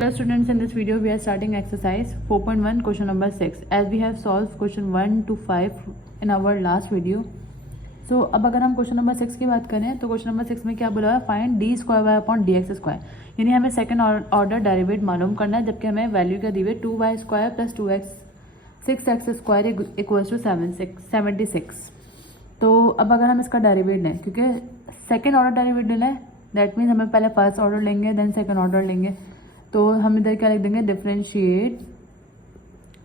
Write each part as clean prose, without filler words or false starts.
Hello students, in this video we are starting exercise 4.1 question number 6 as we have solved question 1 to 5 in our last video. So अब अगर हम question number 6 की बात करें तो question number 6 में क्या बोला है, find D square Y upon D X square, यानी हमें सेकंड ऑर्डर डेरिवेटिव मालूम करना है, जबकि हमें वैल्यू क्या दी हुई है 2y square plus 6x square equals to 76। तो अब अगर हम इसका डेरिवेटिव लें, क्योंकि सेकेंड ऑर्डर डेरिवेटिव लेना है दैट मीन्स हमें पहले फर्स्ट ऑर्डर लेंगे देन सेकेंड ऑर्डर लेंगे। तो हम इधर क्या लिख देंगे, differentiate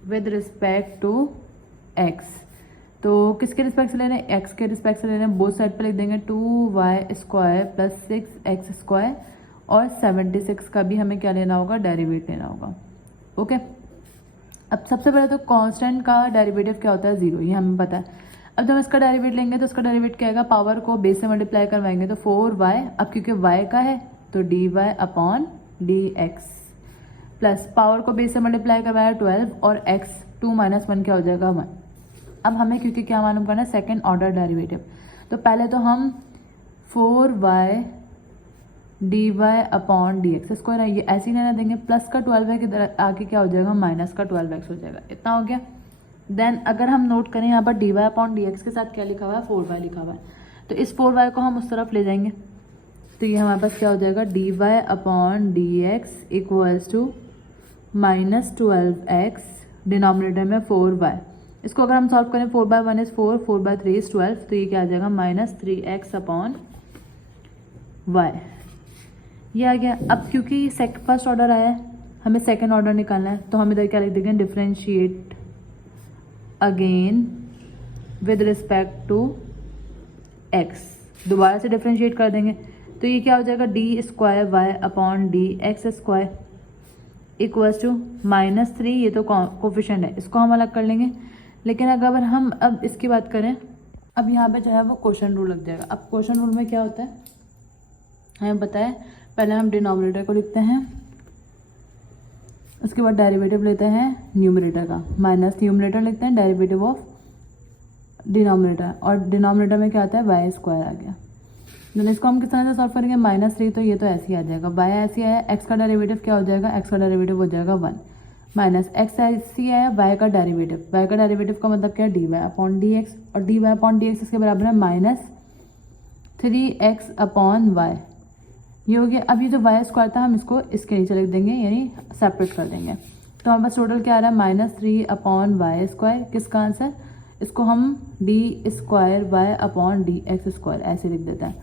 with respect to X. तो किसके रिस्पेक्ट से ले रहे हैं, एक्स के रिस्पेक्ट से ले रहे हैं, बोथ साइड पे लिख देंगे 2y square plus 6x square और 76 का भी हमें क्या लेना होगा, डेरिवेटिव लेना होगा। ओके, अब सबसे पहले तो कांस्टेंट का डेरिवेटिव क्या होता है, 0, ये हमें पता है। अब जब हम इसका डेरिवेटिव लेंगे तो उसका डेरिवेटिव क्या आएगा, पावर को बेस से मल्टीप्लाई करवाएंगे तो 4y, अब क्योंकि y का है तो dy upon dx plus power को बेस से मल्टीप्लाई करवाया 12 और x 2 माइनस 1 क्या हो जाएगा 1। अब हमें क्योंकि क्या मालूम करना है, सेकेंड ऑर्डर डेरिवेटिव। तो पहले तो हम 4y dy upon dx square है, ये ऐसे ही लेना देंगे, प्लस का 12 है कि आगे क्या हो जाएगा, माइनस का 12x हो जाएगा, इतना हो गया। देन अगर हम नोट करें यहाँ पर dy अपॉन dx के साथ क्या लिखा हुआ है, 4y लिखा हुआ है, तो इस 4y को हम उस तरफ ले जाएंगे तो ये हमारे पास क्या हो जाएगा, dy upon dx equals to minus 12x, denominator में 4y। इसको अगर हम सॉल्व करें 4/1 इज 4, 4/3 इज 12, तो ये क्या आ जाएगा, माइनस 3x अपॉन y। ये आ गया। अब क्योंकि फर्स्ट ऑर्डर आया है हमें सेकेंड ऑर्डर निकालना है, तो हम इधर क्या लिख देंगे, differentiate again with respect to x, दोबारा से डिफरेंशिएट कर देंगे तो ये क्या हो जाएगा, D square Y upon D X square equals to minus 3, ये तो कोफिशिएंट है, इसको हम अलग कर लेंगे। लेकिन अगर हम अब इसकी बात करें, अब यहाँ पे जो है वो क्वेश्चन रूल लग जाएगा। अब क्वेश्चन रूल में क्या होता है हमें पता है, पहले हम डिनोमिनेटर को लिखते हैं, उसके बाद डेरिवेटिव लेते हैं न्यूमरेटर का, माइनस न्यूमरेटर लिखते हैं डेरिवेटिव ऑफ डिनोमिनेटर, और डिनोमिनेटर में क्या आता है, वाई स्क्वायर आ गया। तो इसको हम किस तरह से सॉल्व करेंगे, -3, तो ये तो ऐसे ही आ जाएगा, y ऐसे आया, x का डेरिवेटिव क्या हो जाएगा, x का डेरिवेटिव हो जाएगा 1, माइनस x ऐसे आया, y का डेरिवेटिव का मतलब क्या है, dy अपॉन dx, और dy अपॉन dx इसके बराबर है माइनस 3x अपॉन y, ये हो गया। अब ये जो y स्क्वायर था हम इसको इसके नीचे लिख देंगे, यानी सेपरेट कर देंगे, तो हमारे पास टोटल क्या आ रहा है, -3 अपॉन वाई स्क्वायर, किसका आंसर, इसको हम D square y upon D X square ऐसे लिख देते हैं।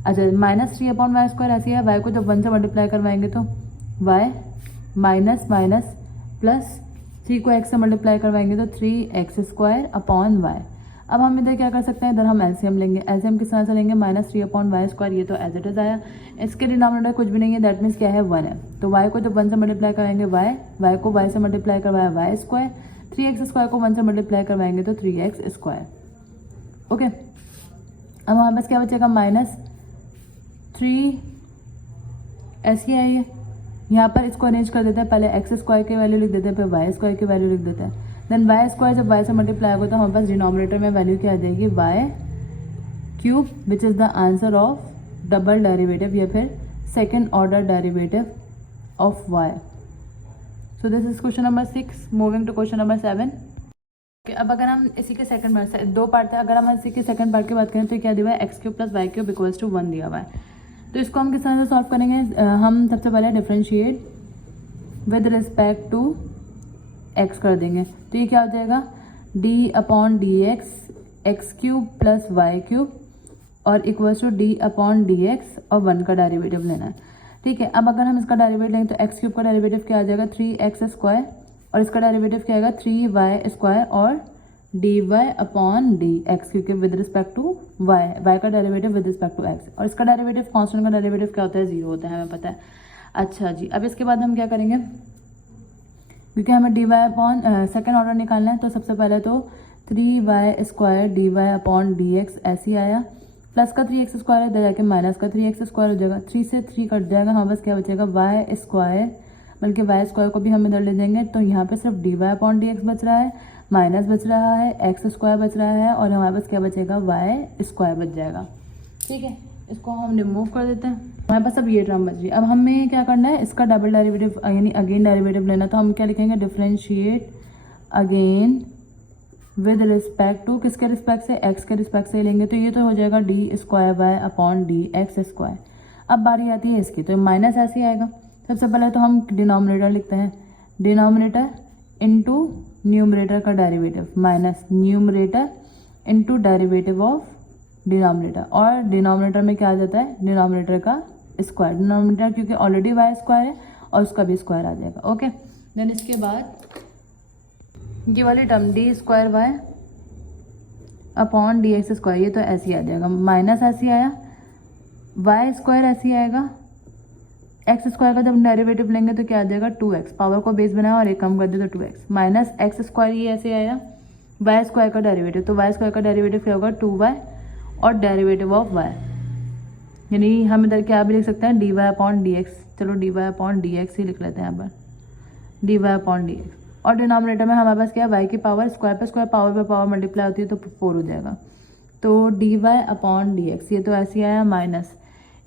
अच्छा, -3 अपॉन वाई स्क्वायर ऐसी है, y को जब 1 से मल्टीप्लाई करवाएंगे तो y माइनस माइनस प्लस 3 को x से मल्टीप्लाई करवाएंगे तो 3x स्क्वायर अपॉन y। अब हम इधर क्या कर सकते हैं, इधर हम एलसीएम लेंगे, एलसीएम किस तरह से लेंगे, -3 अपॉन वाई स्क्वायर, ये तो एज इट इज आया, इसके डिनोमिनेटर कुछ भी नहीं है, दैट मीन्स क्या है, 1 है, तो y को जब 1 से मल्टीप्लाई कराएंगे y को y से मल्टीप्लाई करवाया वाई स्क्वायर, 3x स्क्वायर को 1 से मल्टीप्लाई करवाएंगे तो 3x स्क्वायर। ओके, अब हमारे पास क्या बचेगा, -3 ऐसी है ये, यहाँ पर इसको अरेंज कर देते हैं, पहले x स्क्वायर की वैल्यू लिख देते हैं, फिर y स्क्वायर की वैल्यू लिख देते हैं, देन y स्क्वायर जब y से मल्टीप्लाई होगा तो हमारे पास डिनोमिनेटर में वैल्यू क्या आ जाएगी, y³ which is the answer of double derivative या फिर second order derivative of y। So this is question number 6। Moving to question number 7। अब अगर हम इसी के सेकंड पार्ट से, दो पार्ट है, अगर हम इसी के सेकंड पार्ट की बात करें तो क्या दिया हुआ है, x³ plus y³ equals to 1 दिया हुआ है। तो इसको हम किस तरह से सॉल्व करेंगे, हम सबसे पहले differentiate with respect to x कर देंगे, तो ये क्या हो जाएगा, d upon dx x³ plus y³ और equals to d upon dx और 1 का डेरिवेटिव लेना है। ठीक है, अब अगर हम इसका डेरिवेटिव लेंगे तो x³ का डेरिवेटिव क्या आ जाएगा, 3x स्क्वायर, और इसका डेरिवेटिव क्या आएगा, 3y स्क्वायर और dy अपॉन dx, क्योंकि विद रिस्पेक्ट टू y का derivative with respect to x, और इसका डेरिवेटिव कांस्टेंट का डेरिवेटिव क्या होता है, 0 होता है, हमें पता है। अच्छा जी, अब इसके बाद हम क्या करेंगे, क्योंकि हमें dy अपॉन सेकेंड ऑर्डर निकालना है, तो सबसे पहले तो 3y square dy upon dx ऐसे ही आया, प्लस का 3x स्क्वायर इधर जाके माइनस का 3x स्क्वायर हो जाएगा, 3 से 3 कट जाएगा, हाँ बस क्या बचेगा, y स्क्वायर, बल्कि y स्क्वायर को भी हम इधर ले जाएंगे, तो यहाँ पे सिर्फ dy अपॉन dx बच रहा है, माइनस बच रहा है, x स्क्वायर बच रहा है, और हमारे पास क्या बचेगा, y स्क्वायर बच जाएगा। ठीक है, इसको हम रिमूव कर देते हैं। हमारे पास अब ये टर्म बच गई। अब हमें क्या करना है, इसका डबल डेरिवेटिव यानी अगेन डेरिवेटिव लेना। तो हम क्या लिखेंगे, differentiate again with respect to, किसके रिस्पेक्ट से, एक्स के रिस्पेक्ट से लेंगे। तो ये तो हो जाएगा D square Y upon D X square. अब बारी आती है इसकी, तो माइनस ऐसे ही आएगा। सबसे पहले तो हम डिनोमिनेटर लिखते हैं, डिनोमिनेटर इंटू न्यूमरेटर का derivative minus numerator into derivative of denominator, और डिनोमिनेटर में क्या आ जाता है, डिनोमिनेटर का स्क्वायर। डिनोमिनेटर क्योंकि ऑलरेडी वाई स्क्वायर है और उसका भी स्क्वायर आ जाएगा। ओके, देन इसके बाद ये वाली term D square Y upon D X square, ये तो ऐसे ही आ जाएगा, माइनस ऐसे ही आया, वाई स्क्वायर ऐसे ही आएगा, एक्स स्क्वायर का जब डेरिवेटिव लेंगे तो क्या आ जाएगा 2x, पावर को बेस बनाया और एक कम कर दे तो 2x माइनस एक्स स्क्वायर, ये ऐसे आया, वाई स्क्वायर का डेरिवेटिव, तो वाई स्क्वायर का डेरिवेटिव क्या होगा 2y और डेरिवेटिव ऑफ y, यानी हम इधर क्या भी लिख सकते हैं dy अपॉन डी एक्स। चलो dy अपॉन डी एक्स ही लिख लेते हैं यहाँ पर, dy अपॉन डी एक्स। और डिनोमिनेटर में हमारे पास क्या है, y की पावर स्क्वायर पे स्क्वायर, पावर पे पावर मल्टीप्लाई होती है तो 4 हो जाएगा। तो dy अपॉन डी एक्स, ये तो ऐसे ही आया माइनस,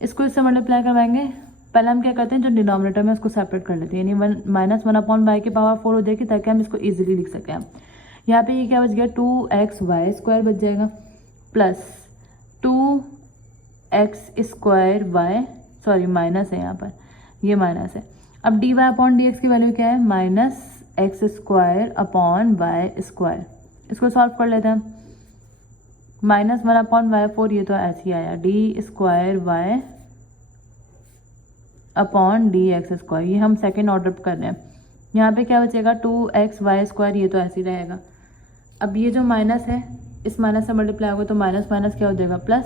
इसको इससे मल्टीप्लाई करवाएंगे। पहले हम क्या करते हैं, जो डिनोमिनेटर में उसको सेपरेट कर लेते हैं, यानी माइनस 1 अपॉन वाई की पावर 4 हो जाएगी, ताकि हम इसको इजीली लिख सकें। यहाँ पे ये क्या बच गया, 2xy स्क्वायर बच जाएगा plus 2x square Y, sorry minus है यहाँ पर, ये माइनस है। अब dy अपॉन डी एक्स की वैल्यू क्या है, minus X square upon Y square. इसको सॉल्व कर लेते हैं, माइनस 1 अपॉन वाई 4, ये तो ऐसे ही आया, D square Y upon D X square, ये हम सेकेंड ऑर्डर कर रहे हैं। यहाँ पे क्या बचेगा 2xy स्क्वायर, ये तो ऐसे ही रहेगा। अब ये जो माइनस है इस माइनस से मल्टीप्लाई होगा तो माइनस माइनस क्या हो जाएगा प्लस,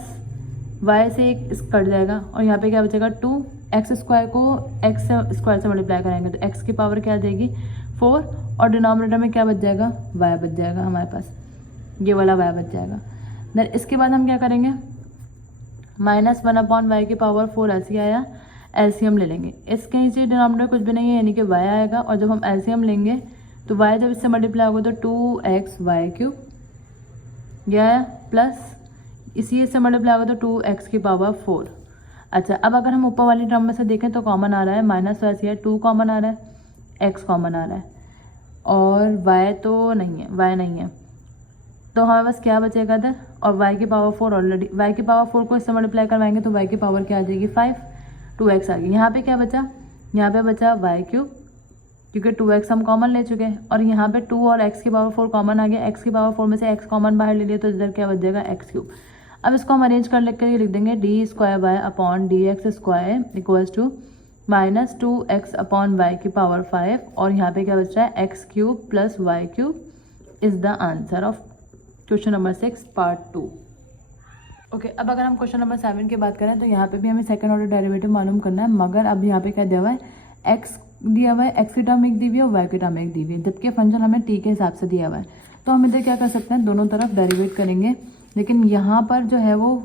y से एक कट जाएगा, और यहाँ पे क्या बचेगा 2x स्क्वायर को x स्क्वायर से मल्टीप्लाई करेंगे तो x की पावर क्या आ जाएगी 4, और डिनोमिनेटर में क्या बच जाएगा, y बच जाएगा हमारे पास, ये वाला y बच जाएगा। देन इसके बाद हम क्या करेंगे, माइनस 1 अपॉन वाई की पावर 4 ऐसे आया, एलसीएम ले लेंगे। इसके नीचे डिनोमिनेटर कुछ भी नहीं है, यानी कि y आएगा, और जब हम एलसीएम लेंगे तो y जब इससे मल्टीप्लाई होगा तो 2xy क्यूब, यह आया, प्लस इसी से मल्टीप्लाई होगा तो 2x की पावर 4। अच्छा, अब अगर हम ऊपर वाली टर्म में से देखें तो कॉमन आ रहा है, माइनस वैसे है, 2 कॉमन आ रहा है, x कॉमन आ रहा है, और y तो नहीं है, y नहीं है, तो हमारे पास क्या बचेगा इधर, और y की पावर 4 ऑलरेडी, y की पावर 4 को इससे मल्टीप्लाई करवाएंगे तो y की पावर क्या आ जाएगी 5, 2x आ गई। यहाँ पे क्या बचा, यहाँ पे बचा y क्यूब, क्योंकि 2x हम कॉमन ले चुके हैं, और यहाँ पे 2 और x की पावर 4 कॉमन आ गया, x की पावर 4 में से x कॉमन बाहर ले लिया तो इधर क्या बच जाएगा x क्यूब। अब इसको हम अरेंज कर लेकर ये लिख देंगे D square Y upon D X square equals to minus 2x upon Y की पावर 5, और यहाँ पे क्या बच रहा है x cube plus Y cube is the answer of question number 6 part 2। Okay, अब अगर हम क्वेश्चन नंबर 7 की बात करें तो यहाँ पे भी हमें सेकंड ऑर्डर डेरिवेटिव मालूम करना है, मगर अब यहाँ पे क्या दिया हुआ है, x दिया हुआ है, x की टर्म एक दी हुई है और y की टर्म एक दी हुई है, जबकि फंक्शन हमें t के हिसाब से दिया हुआ है। तो हम इधर क्या कर सकते हैं, दोनों तरफ डेरिवेट करेंगे, लेकिन यहाँ पर जो है वो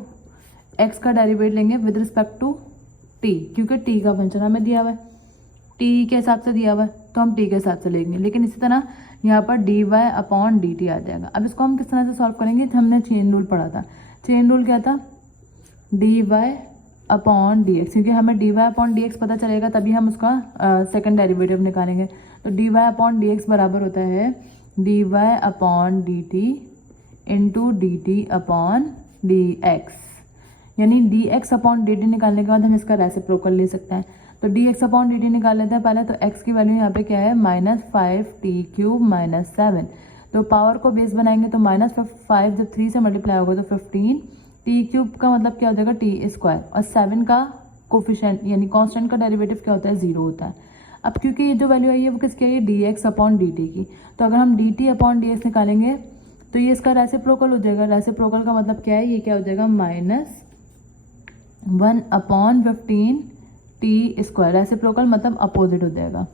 x का डेरिवेट लेंगे विद रिस्पेक्ट टू t, क्योंकि t का फंक्शन हमें दिया हुआ है, t के हिसाब से दिया हुआ है तो हम t के हिसाब से लेंगे। लेकिन इसी तरह यहाँ पर dy अपॉन dt आ जाएगा। अब इसको हम किस तरह से सॉल्व करेंगे, हमने चेन रूल पढ़ा था। चेन रूल क्या था, dy अपॉन डी एक्स, क्योंकि हमें dy अपॉन डी एक्स पता चलेगा तभी हम उसका सेकंड डेरिवेटिव निकालेंगे। तो dy अपॉन डी एक्स बराबर होता है dy upon D T into D T upon D X, यानी D X upon D T निकालने के बाद हम इसका रेसिप्रोकल ले सकते हैं। तो D X upon D T निकाल लेते हैं पहले। तो x की वैल्यू यहाँ पे क्या है, -5t³ -7, तो पावर को बेस बनाएंगे तो -5 जब 3 से मल्टीप्लाई होगा तो 15, t³ का मतलब क्या हो जाएगा t स्क्वायर, और 7 का कोफिशिएंट यानी कांस्टेंट का डेरिवेटिव क्या होता है 0 होता है। अब क्योंकि ये जो वैल्यू आई है वो किसकी है, D X upon D T की, तो अगर हम D T upon D x निकालेंगे तो ये इसका रेसिप्रोकल हो जाएगा। रेसिप्रोकल का मतलब क्या है, ये क्या हो जाएगा -1 अपॉन 15 टी स्क्वायर। रेसिप्रोकल मतलब अपोजिट हो जाएगा,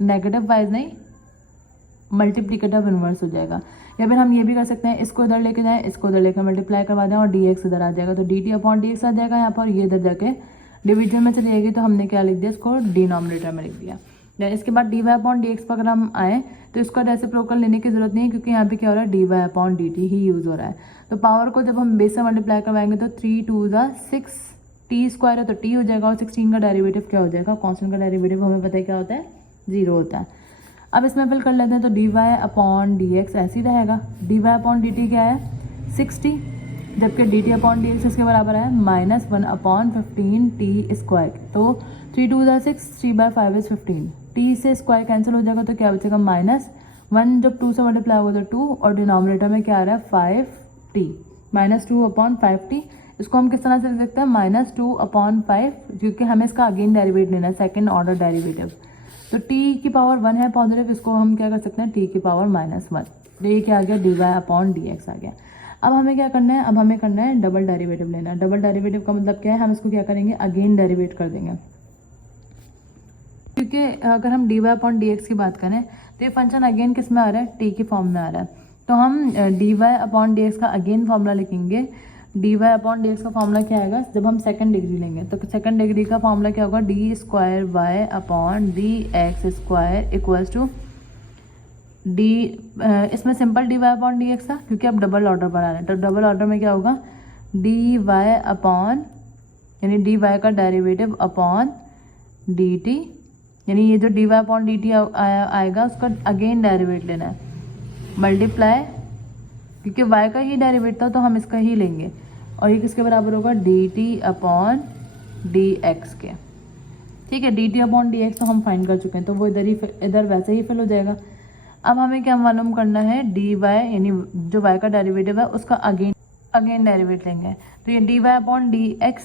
नेगेटिव वाइज नहीं, मल्टीप्लिकेटिव इनवर्स हो जाएगा। या फिर हम ये भी कर सकते हैं, इसको इधर लेके जाएं, इसको इधर लेकर मल्टीप्लाई करवा दें और डी एक्स इधर आ जाएगा, तो D T upon D X आ जाएगा यहाँ पर, ये इधर जाके डिवीजन में चली जाएगी, तो हमने क्या लिख दिया, इसको डिनोमिनेटर में लिख दिया। देन इसके बाद D Y upon D X पर अगर हम आए तो इसका रेसिप्रोकल लेने की जरूरत नहीं है, क्योंकि यहाँ पे क्या हो रहा है, D Y upon D T ही यूज़ हो रहा है। तो पावर को जब हम बेस से मल्टीप्लाई करवाएंगे तो 3 2 ज़ा 6 टी स्क्वायर है तो टी हो जाएगा, और 16 का डेरिवेटिव क्या हो जाएगा, कांस्टेंट का डेरिवेटिव हमें पता है क्या होता है, 0 होता है। अब इसमें फिल कर लेते हैं, तो D Y upon D X ऐसे ही रहेगा। D Y upon D T क्या है 60, जबकि D T upon D X इसके बराबर है -1 अपॉन 15 टी स्क्वायर। तो 3 2 6, 3/5 इज 15, टी से स्क्वायर कैंसिल हो जाएगा तो क्या बचेगा -1, जब 2 से मल्टीप्लाई होगा तो 2, और डिनोमिनेटर में क्या आ रहा है 5t, -2 अपॉन 5t। इसको हम किस तरह से लिख सकते हैं -2 अपॉन 5, क्योंकि हमें इसका अगेन डेरिवेटिव लेना है, सेकेंड ऑर्डर डेरिवेटिव। तो t की पावर 1 है पॉजिटिव, इसको हम क्या कर सकते हैं t की पावर -1। तो ये क्या आ गया D Y upon D X आ गया। अब हमें क्या करना है, अब हमें करना है डबल डेरिवेटिव लेना है। डबल डेरिवेटिव का मतलब क्या है, हम इसको क्या करेंगे अगेन डेरिवेट कर देंगे, क्योंकि अगर हम D Y upon D X की बात करें तो ये फंक्शन अगेन किस में आ रहा है, टी की फॉर्म में आ रहा है। तो हम D Y upon D X का अगेन फॉर्मूला लिखेंगे। D Y upon D X का फॉर्मूला क्या आएगा, जब हम सेकंड डिग्री लेंगे तो सेकंड डिग्री का फॉर्मूला क्या होगा, D square Y upon D X square equals to D, इसमें simple D Y upon D X था क्योंकि अब डबल ऑर्डर पर आ रहा है, तो डबल ऑर्डर में क्या होगा डी वाई अपॉन, यानी डी वाई का डेरिवेटिव अपॉन डी टी, यानी ये जो D Y upon D T आएगा उसका अगेन डेरिवेट लेना है, मल्टीप्लाई, क्योंकि y का ही डेरिवेट था तो हम इसका ही लेंगे, और ये किसके बराबर होगा D T upon D x के। ठीक है, D T upon D x तो हम फाइंड कर चुके हैं, तो वो इधर वैसे ही फिल हो जाएगा। अब हमें क्या मालूम करना है, डी वाई यानी जो y का डेरिवेटिव है उसका अगेन डेरिवेट लेंगे। तो ये D Y upon D X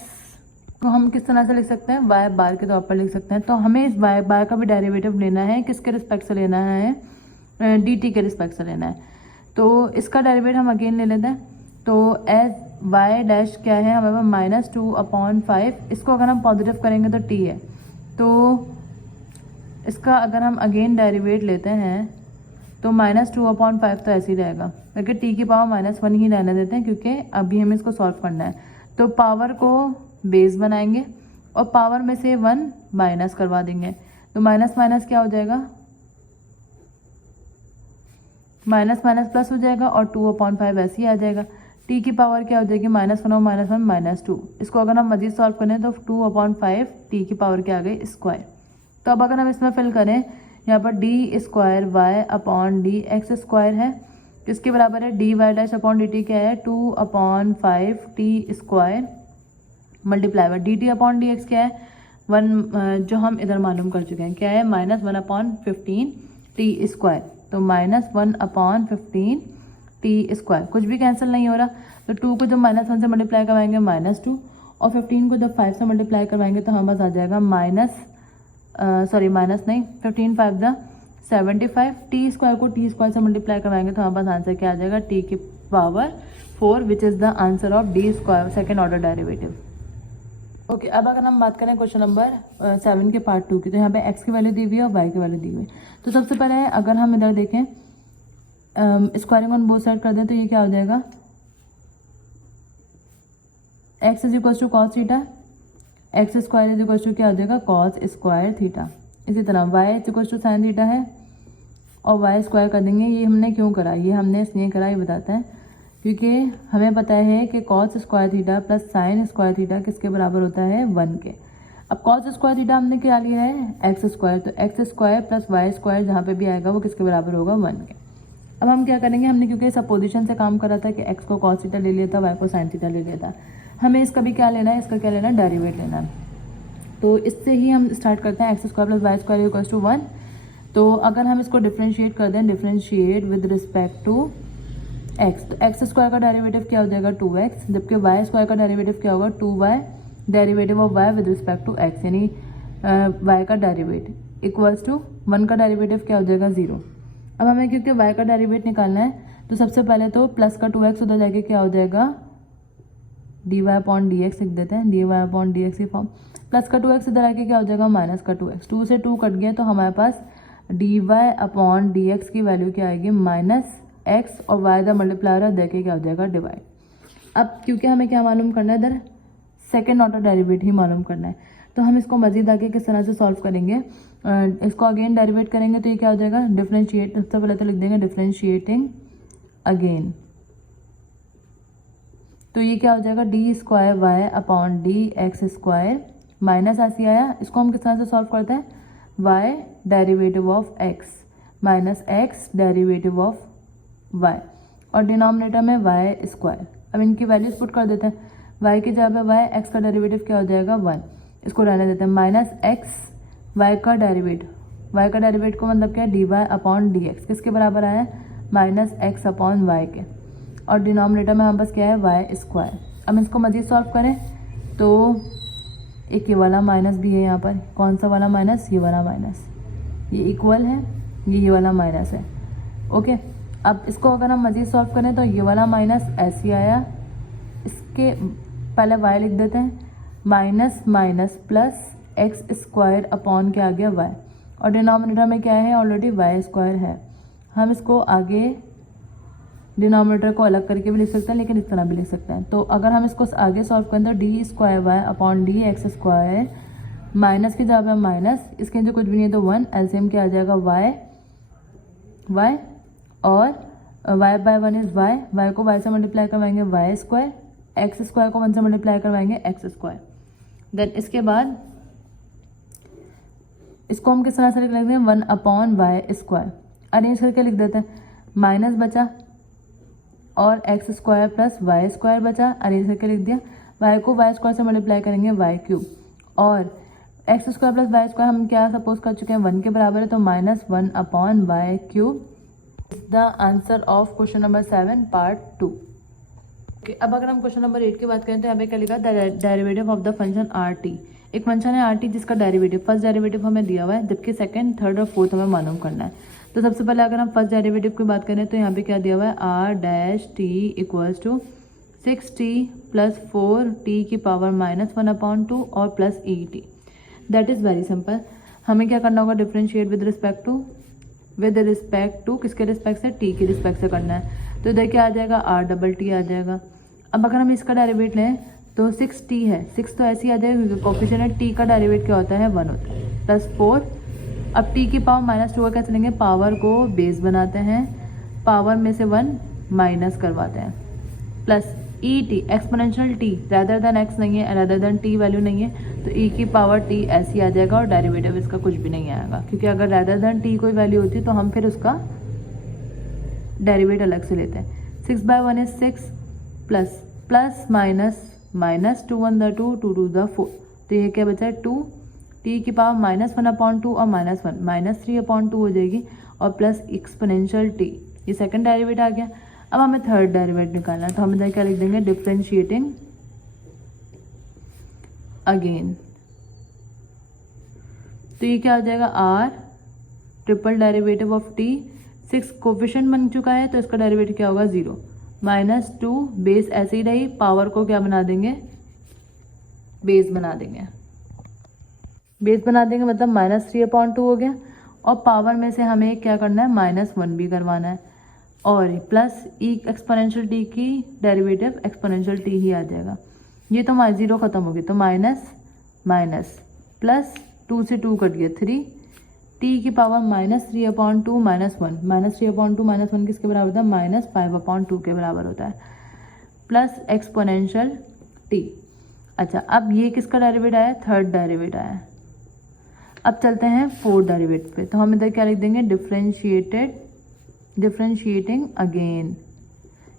को हम किस तरह से लिख सकते हैं, y बार के तौर पर लिख सकते हैं। तो हमें इस y बार का भी डेरिवेटिव लेना है, किसके रिस्पेक्ट से लेना है, डी टी के रिस्पेक्ट से लेना है। तो इसका डेरिवेट हम अगेन ले लेते हैं। तो एज वाई डैश क्या है हमारे पास -2 अपॉन 5, इसको अगर हम पॉजिटिव करेंगे तो टी है, तो इसका अगर हम अगेन डेरिवेट लेते हैं तो -2 अपॉन 5 तो ऐसे ही रहेगा, क्योंकि टी की पावर -1 ही रहने देते हैं क्योंकि अभी हमें इसको सॉल्व करना है। तो पावर को बेस बनाएंगे और पावर में से 1 माइनस करवा देंगे, तो माइनस माइनस क्या हो जाएगा, माइनस माइनस प्लस हो जाएगा, और 2 अपॉन 5 ऐसे ही आ जाएगा। टी की पावर क्या हो जाएगी -1 और -1 -2, इसको अगर हम मजीद सॉल्व करें तो 2 अपॉन 5 टी की पावर क्या आ गई स्क्वायर। तो अब अगर हम इसमें फिल करें, यहाँ पर D square Y upon D X square है, किसके बराबर है D Y dash upon D T क्या है 2 अपॉन 5 T square multiply by D T upon D X क्या है 1, जो हम इधर मालूम कर चुके हैं क्या है -1 अपॉन 15 टी स्क्वायर। तो -1 अपॉन 15 टी स्क्वायर, कुछ भी कैंसिल नहीं हो रहा, तो 2 को जब -1 से मल्टीप्लाई करवाएंगे -2, और 15 को जब 5 से मल्टीप्लाई करवाएंगे तो हमारे पास आ जाएगा माइनस नहीं 15 5 द 75, टी स्क्वायर को टी स्क्वायर से मल्टीप्लाई करवाएंगे तो हमारे पास आंसर क्या आ जाएगा टी की power 4, which is the answer of D square second order derivative. Okay, अब अगर हम बात करें क्वेश्चन नंबर 7 के पार्ट 2 की, तो यहाँ पे x की वैल्यू दी हुई है और y की वैल्यू दी हुई है। तो सबसे पहले अगर हम इधर देखें स्क्वायरिंग ऑन बोथ साइड कर दें तो ये क्या हो जाएगा x is equal to cos theta, X square is equal to क्या हो जाएगा कॉस स्क्वायर थीटा। इसी तरह y is equal to sine theta है और y स्क्वायर कर देंगे। ये हमने क्यों करा, ये हमने इसलिए करा, ये बताते हैं, क्योंकि हमें पता है कि cos square theta plus sine square theta किसके बराबर होता है 1 के। अब कॉस स्क्वायर थीटा हमने क्या लिया है एक्स स्क्वायर, तो X square plus Y square जहाँ पे भी आएगा वो किसके बराबर होगा 1 के। अब हम क्या करेंगे, हमने क्योंकि सपोजिशन से काम करा था कि एक्स को कॉस थीटा ले लिया था, वाई को साइन थीटा ले लिया था, हमें इसका भी क्या लेना है, इसका क्या लेना है डेरिवेट लेना है। तो इससे ही हम स्टार्ट करते हैं, X square plus Y square equals to 1। तो अगर हम इसको डिफ्रेंशिएट कर दें, differentiate with respect to X, तो एक्स स्क्वायर का डेरिवेटिव क्या हो जाएगा 2x, जबकि वाई स्क्वायर का डेरिवेटिव क्या होगा 2y, derivative of y with respect to x, यानी y का डेरिवेटिव इक्वल्स टू 1 का डेरिवेटिव क्या हो जाएगा 0। अब हमें क्योंकि y का डेरिवेटिव निकालना है तो सबसे पहले तो प्लस का 2x उधर जाके क्या हो जाएगा dy अपॉन डी एक्स लिख देते हैं, dy अपॉन डी एक्स की फॉर्म, प्लस का 2x इधर आके क्या हो जाएगा माइनस का 2x, 2 से 2 कट गया तो हमारे पास dy अपॉन डी एक्स की वैल्यू क्या आएगी माइनस x और y का मल्टीप्लायर देके क्या हो जाएगा डिवाइड। अब क्योंकि हमें क्या मालूम करना है, इधर सेकेंड ऑर्डर डेरिवेटिव ही मालूम करना है, तो हम इसको मजीद आगे किस तरह से सॉल्व करेंगे, इसको अगेन डेरिवेट करेंगे तो ये क्या हो जाएगा डिफरेंशिएट, सबसे पहले तो लिख देंगे डिफरेंशिएटिंग अगेन, तो ये क्या हो जाएगा, D square Y upon D X square minus ऐसे आया। इसको हम किस तरह से सॉल्व करते हैं, Y derivative of X minus X derivative of Y और डिनोमिनेटर में वाई स्क्वायर। अब इनकी वैल्यूज पुट कर देते हैं, वाई की जगह पे वाई, एक्स का डेरिवेटिव क्या हो जाएगा 1, इसको रहने देते हैं माइनस एक्स वाई का डेरिवेटिव, वाई का डेरिवेटिव को मतलब क्या है D Y upon D X, किसके बराबर आया है माइनस एक्स अपॉन वाई के, और डिनोमिनेटर में हमारे पास क्या है वाई स्क्वायर। अब इसको मज़ीद सॉल्व करें तो एक ये वाला माइनस भी है यहाँ पर, कौन सा वाला माइनस, ये वाला माइनस, ये इक्वल है, ये वाला माइनस है। ओके, अब इसको अगर हम मज़ीद सॉल्व करें तो ये वाला माइनस ऐसे आया, इसके पहले वाई लिख देते हैं, minus minus plus x square upon के आ गया वाई, और डिनोमिनेटर में क्या है ऑलरेडी वाई स्क्वायर है। हम इसको आगे डिनोमिनेटर को अलग करके भी लिख सकते हैं, लेकिन इस तरह भी लिख सकते हैं। तो अगर हम इसको आगे सॉल्व करें तो D square Y upon D X square, minus की जगह माइनस, इसके जो कुछ भी नहीं है तो 1, एलसीएम क्या आ जाएगा वाई वाई, और Y by 1 is Y, Y को वाई से मल्टीप्लाई करवाएंगे वाई स्क्वायर, एक्स स्क्वायर को 1 से मल्टीप्लाई करवाएंगे एक्स स्क्वायर। देन इसके बाद इसको हम किस तरह से लिख लेते हैं 1 अपॉन वाई स्क्वायर, अरेंज करके लिख देते हैं, माइनस बचा और X square plus Y square बचा, अरेंज करके लिख दिया, वाई को वाई स्क्वायर से मल्टीप्लाई करेंगे वाई क्यूब, और X square plus Y square हम क्या सपोज कर चुके हैं 1 के बराबर है, तो minus 1 upon Y cube is the answer of question number 7 part 2। Okay, अब अगर हम क्वेश्चन नंबर 8 की बात करें तो यहाँ पे क्या लिखा, derivative of the function R T, एक फंक्शन है आर टी जिसका डेरिवेटिव, फर्स्ट डेरिवेटिव हमें दिया हुआ है, जबकि सेकंड, थर्ड और फोर्थ हमें मालूम करना है। तो सबसे पहले अगर हम फर्स्ट डेरिवेटिव की बात करें तो यहाँ पे क्या दिया हुआ है, R dash T equals to 6t plus 4t की पावर माइनस 1 अपॉन 2 और plus E T. That is very simple. हमें क्या करना होगा, डिफ्रेंशिएट विद रिस्पेक्ट टू किसके रिस्पेक्ट से, टी के रिस्पेक्ट से करना है। तो इधर क्या आ जाएगा, आर डबल टी आ जाएगा। अब अगर हम इसका डेरिवेट लें तो 6t है, 6 तो ऐसे ही आ जाएगा क्योंकि कोफिशिएंट है, टी का डेरिवेट क्या होता है 1 होता है, प्लस 4। अब टी की पावर माइनस 2 का कैसे लेंगे, पावर को बेस बनाते हैं, पावर में से 1 माइनस करवाते हैं, plus E T exponential T, rather than x नहीं है, रैदर देन टी वैल्यू नहीं है, तो ई की पावर टी ऐसी आ जाएगा और डेरिवेटिव इसका कुछ भी नहीं आएगा, क्योंकि अगर रैदर देन टी कोई वैल्यू होती तो हम फिर उसका डेरिवेट अलग से लेते हैं। 6/1 is 6 plus plus minus minus 2 1 the 2 2 2 the 4, तो ये क्या बचा है 2, टी की पावर माइनस 1 अपॉन 2 और माइनस 1 माइनस 3 अपॉन 2 हो जाएगी, और प्लस एक्सपोनेंशियल टी, ये सेकंड डेरिवेट आ गया। अब हमें थर्ड डेरिवेट निकालना है, तो हम इधर क्या लिख देंगे, डिफ्रेंशिएटिंग अगेन, तो ये क्या हो जाएगा, R triple derivative of T, 6 coefficient बन चुका है तो इसका डेरिवेटिव क्या होगा 0, माइनस 2 बेस ऐसे ही रही, पावर को क्या बना देंगे, बेस बना देंगे, बेस बना देंगे मतलब माइनस 3 अपॉन 2 हो गया, और पावर में से हमें क्या करना है माइनस 1 भी करवाना है, और प्लस ई एक्सपोनेंशियल टी की डेरिवेटिव एक्सपोनेंशियल टी ही आ जाएगा। ये तो 0 खत्म हो गई, तो माइनस माइनस प्लस 2 से 2 कट गया 3, टी की power minus 3 upon 2 minus 1, minus 3 upon 2 minus 1 किसके बराबर होता है, माइनस 5 अपॉन 2 के बराबर होता है, प्लस एक्सपोनेंशियल टी। अच्छा, अब ये किसका डेरिवेट आया, थर्ड डेरिवेट आया। अब चलते हैं फोर्थ डेरिवेट पे, तो हम इधर क्या लिख देंगे, डिफ्रेंशिएटिंग अगेन,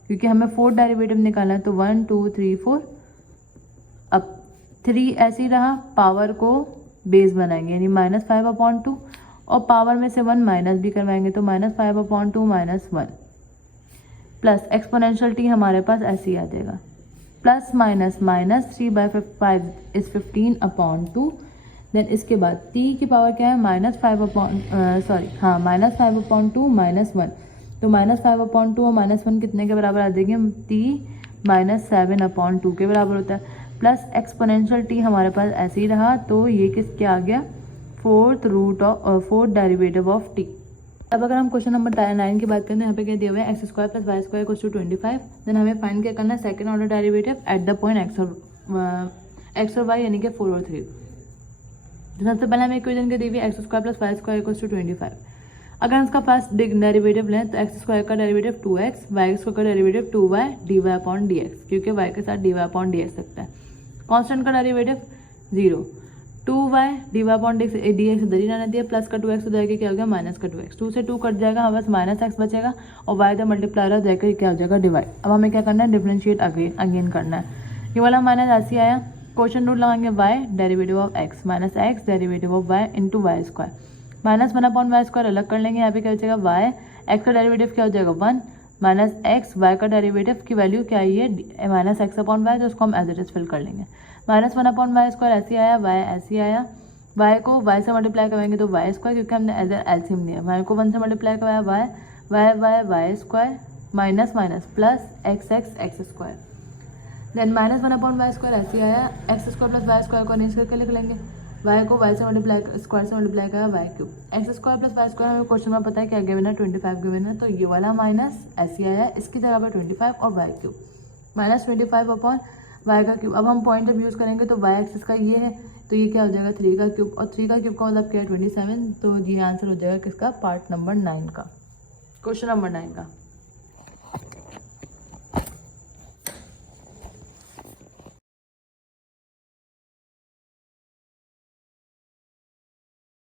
क्योंकि हमें फोर्थ डेरिवेटिव निकालना है, तो 1 2 3 4, अब 3 ऐसे ही रहा, पावर को बेस बनाएंगे यानी माइनस 5 अपॉन 2, और पावर में से 1 माइनस भी करवाएंगे, तो minus 5 upon 2 minus 1, plus exponential T हमारे पास ऐसे ही आ जाएगा, plus minus minus 3/5 is 15 upon 2। Then इसके बाद टी की पावर क्या है, माइनस 5 अपॉन 2 माइनस 1, तो माइनस 5 अपॉन 2 और माइनस 1 कितने के बराबर आ जाएंगे, टी माइनस 7 अपॉन 2 के बराबर होता है, प्लस एक्सपोनेंशियल टी हमारे पास ऐसे ही रहा, तो ये किसके आ गया, फोर्थ डेरिवेटिव ऑफ टी। अब अगर हम क्वेश्चन नंबर 9 की बात करें तो यहाँ पे क्या दिया हुआ है, X square plus Y square equals to 25। Then हमें फाइंड क्या करना है, second order derivative at the point X और वाई यानी कि 4 और 3। तो सबसे पहले हमें इक्वेशन के दी हुई X square plus Y square equals to 25। अगर हम इसका फर्स्ट डेरिवेटिव लें तो एक्स स्क्वायर का डेरिवेटिव 2x, वाई स्क्वायर का derivative 2y dy upon dx, क्योंकि y के साथ dy अपॉन dx सकता है। कांस्टेंट का derivative 0, 2y dy upon dx इधर ही रहने दिया, प्लस का 2x हो जाएगा, क्या हो गया माइनस का 2x, 2 से 2 कट जाएगा, हमारे पास माइनस एक्स बचेगा और y का मल्टीप्लायर हो जाएगा, क्या हो जाएगा डिवाइड। अब हमें क्या करना है, डिफरेंशिएट अगेन करना है। ये वाला माइनस ऐसे आया, क्वेश्चन रूल लगाएंगे y derivative of x minus X derivative of y into Y square, minus 1 upon Y square अलग कर लेंगे, यहाँ पे क्या हो जाएगा y, x का डेरिवेटिव क्या हो जाएगा 1 माइनस एक्स, वाई का डेरिवेटिव की वैल्यू क्या आई है माइनस एक्स अपॉन वाई, तो उसको हम एज इट इज फिल कर लेंगे। माइनस 1 अपॉन वाई स्क्वायर ऐसे आया, वाई ऐसे आया, वाई को वाई से मल्टीप्लाई कराएंगे तो वाई स्क्वायर, क्योंकि हमने एज एलसीएम लिया, वाई को 1 से मल्टीप्लाई कराया Y Y Y Y square minus minus plus X X X square, then minus 1 upon Y square ऐसे आया, X square plus Y square को नीचे करके लिख लेंगे, वाई को वाई से मल्टीप्लाई स्क्वायर से मल्टीप्लाई करा Y cube, X square plus Y square हमें क्वेश्चन में पता है क्या गिवन है 25 गिवन है, तो ये वाला माइनस ऐसे आया, इसकी जगह पर 25 और Y cube minus 25 upon Y का क्यूब। अब हम पॉइंट ऑफ यूज़ करेंगे तो वाई एक्सिस का ये है, तो ये क्या हो जाएगा 3 का क्यूब, और 3 का क्यूब का मतलब क्या है 27, तो ये आंसर हो जाएगा किसका, पार्ट नंबर 9 का, क्वेश्चन नंबर 9 का।